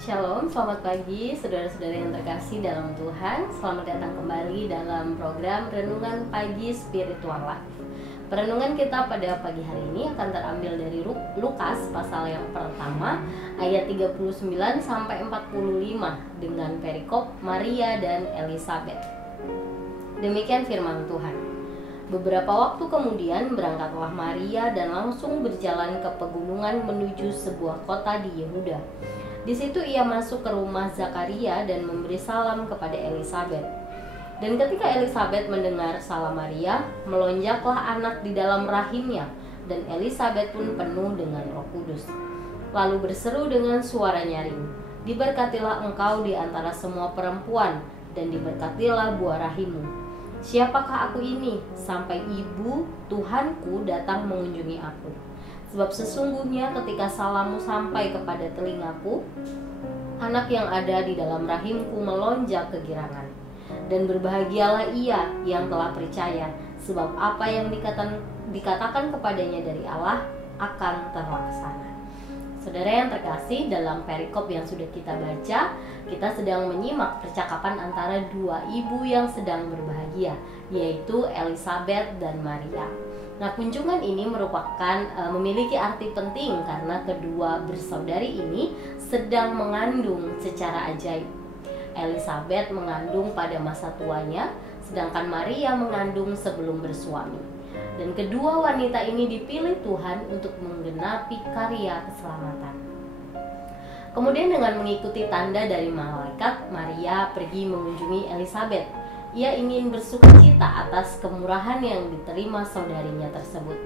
Shalom, selamat pagi saudara-saudara yang terkasih dalam Tuhan. Selamat datang kembali dalam program Renungan Pagi Spiritual Life. Perenungan kita pada pagi hari ini akan terambil dari Lukas pasal yang pertama ayat 39 sampai 45 dengan perikop Maria dan Elizabeth. Demikian firman Tuhan. Beberapa waktu kemudian berangkatlah Maria dan langsung berjalan ke pegunungan menuju sebuah kota di Yehuda. Di situ ia masuk ke rumah Zakaria dan memberi salam kepada Elizabeth. Dan ketika Elizabeth mendengar salam Maria, melonjaklah anak di dalam rahimnya, dan Elizabeth pun penuh dengan Roh Kudus. Lalu berseru dengan suara nyaring, "Diberkatilah engkau di antara semua perempuan, dan diberkatilah buah rahimmu. Siapakah aku ini, sampai ibu Tuhanku datang mengunjungi aku? Sebab sesungguhnya ketika salammu sampai kepada telingaku, anak yang ada di dalam rahimku melonjak kegirangan. Dan berbahagialah ia yang telah percaya, sebab apa yang dikatakan kepadanya dari Allah akan terlaksana." Saudara yang terkasih, dalam perikop yang sudah kita baca, kita sedang menyimak percakapan antara dua ibu yang sedang berbahagia, yaitu Elizabeth dan Maria. Nah, kunjungan ini memiliki arti penting karena kedua bersaudari ini sedang mengandung secara ajaib. Elizabeth mengandung pada masa tuanya, sedangkan Maria mengandung sebelum bersuami. Dan kedua wanita ini dipilih Tuhan untuk menggenapi karya keselamatan. Kemudian dengan mengikuti tanda dari malaikat, Maria pergi mengunjungi Elizabeth. Ia ingin bersukacita atas kemurahan yang diterima saudarinya tersebut.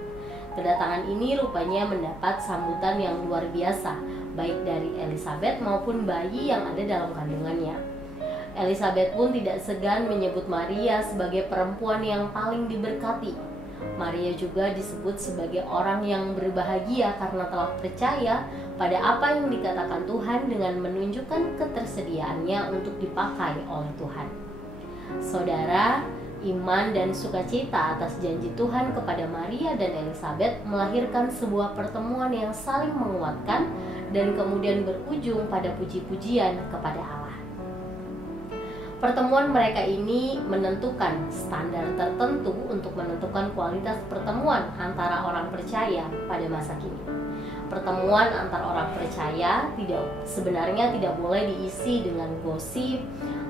Kedatangan ini rupanya mendapat sambutan yang luar biasa, baik dari Elizabeth maupun bayi yang ada dalam kandungannya. Elizabeth pun tidak segan menyebut Maria sebagai perempuan yang paling diberkati. Maria juga disebut sebagai orang yang berbahagia karena telah percaya pada apa yang dikatakan Tuhan dengan menunjukkan ketersediaannya untuk dipakai oleh Tuhan. Saudara, iman dan sukacita atas janji Tuhan kepada Maria dan Elizabeth melahirkan sebuah pertemuan yang saling menguatkan dan kemudian berujung pada puji-pujian kepada Allah. Pertemuan mereka ini menentukan standar tertentu untuk menentukan kualitas pertemuan antara orang percaya pada masa kini. Pertemuan antar orang percaya sebenarnya tidak boleh diisi dengan gosip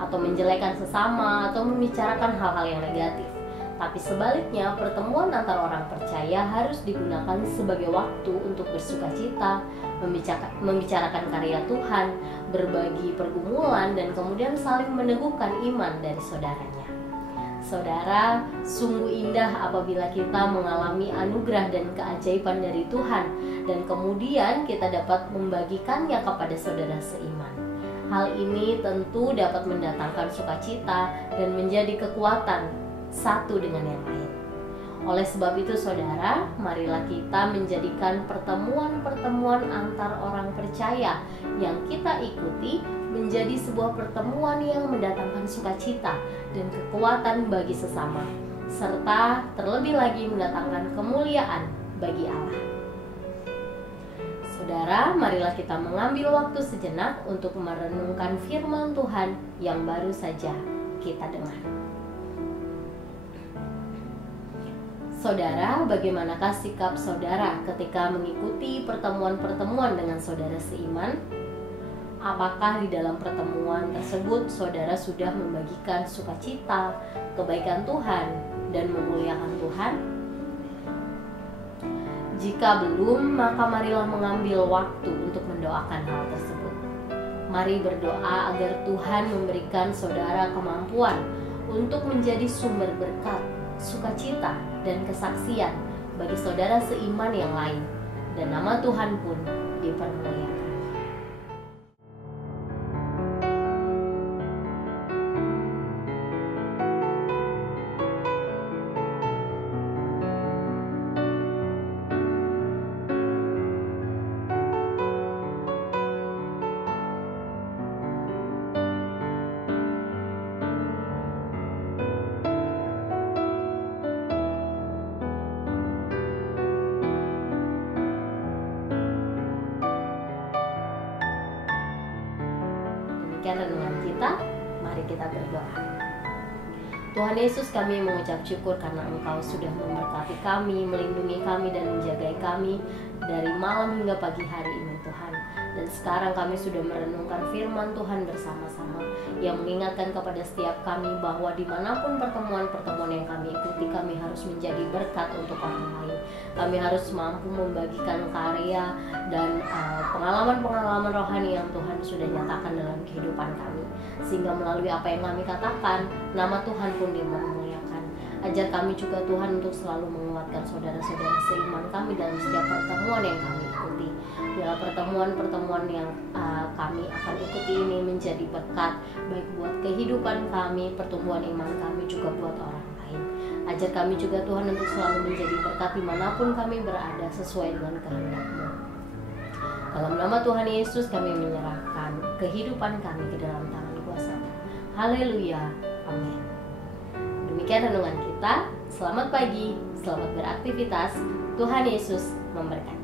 atau menjelekan sesama atau membicarakan hal-hal yang negatif. Tapi sebaliknya, pertemuan antar orang percaya harus digunakan sebagai waktu untuk bersukacita, membicarakan karya Tuhan, berbagi pergumulan, dan kemudian saling meneguhkan iman dari saudaranya. Saudara, sungguh indah apabila kita mengalami anugerah dan keajaiban dari Tuhan, dan kemudian kita dapat membagikannya kepada saudara seiman. Hal ini tentu dapat mendatangkan sukacita dan menjadi kekuatan satu dengan yang lain. Oleh sebab itu saudara, marilah kita menjadikan pertemuan-pertemuan antar orang percaya yang kita ikuti menjadi sebuah pertemuan yang mendatangkan sukacita dan kekuatan bagi sesama, serta terlebih lagi mendatangkan kemuliaan bagi Allah. Saudara, marilah kita mengambil waktu sejenak untuk merenungkan firman Tuhan yang baru saja kita dengar. Saudara, bagaimanakah sikap saudara ketika mengikuti pertemuan-pertemuan dengan saudara seiman? Apakah di dalam pertemuan tersebut saudara sudah membagikan sukacita, kebaikan Tuhan, dan memuliakan Tuhan? Jika belum, maka marilah mengambil waktu untuk mendoakan hal tersebut. Mari berdoa agar Tuhan memberikan saudara kemampuan untuk menjadi sumber berkat, sukacita, dan kesaksian bagi saudara seiman yang lain, dan nama Tuhan pun dipermuliakan. Demikian renungan kita, mari kita berdoa. Tuhan Yesus, kami mengucap syukur karena Engkau sudah memberkati kami, melindungi kami dan menjagai kami dari malam hingga pagi hari ini Tuhan. Dan sekarang kami sudah merenungkan firman Tuhan bersama-sama yang mengingatkan kepada setiap kami bahwa dimanapun pertemuan-pertemuan yang kami ikuti, kami harus menjadi berkat untuk orang lain. Kami harus mampu membagikan karya dan pengalaman-pengalaman rohani yang Tuhan sudah nyatakan dalam kehidupan kami, sehingga melalui apa yang kami katakan, nama Tuhan pun dimuliakan. Ajar kami juga Tuhan untuk selalu menguatkan saudara-saudara seiman kami dalam setiap pertemuan yang kami ikuti. Biarlah pertemuan-pertemuan yang kami akan ikuti ini menjadi berkat, baik buat kehidupan kami, pertumbuhan iman kami, juga buat orang lain. Ajar kami juga Tuhan untuk selalu menjadi berkat dimanapun kami berada sesuai dengan kehendak-Mu. Dalam nama Tuhan Yesus kami menyerahkan kehidupan kami ke dalam tangan kuasa-Mu. Haleluya, amin. Demikian renungan kita. Selamat pagi, selamat beraktivitas. Tuhan Yesus memberkati.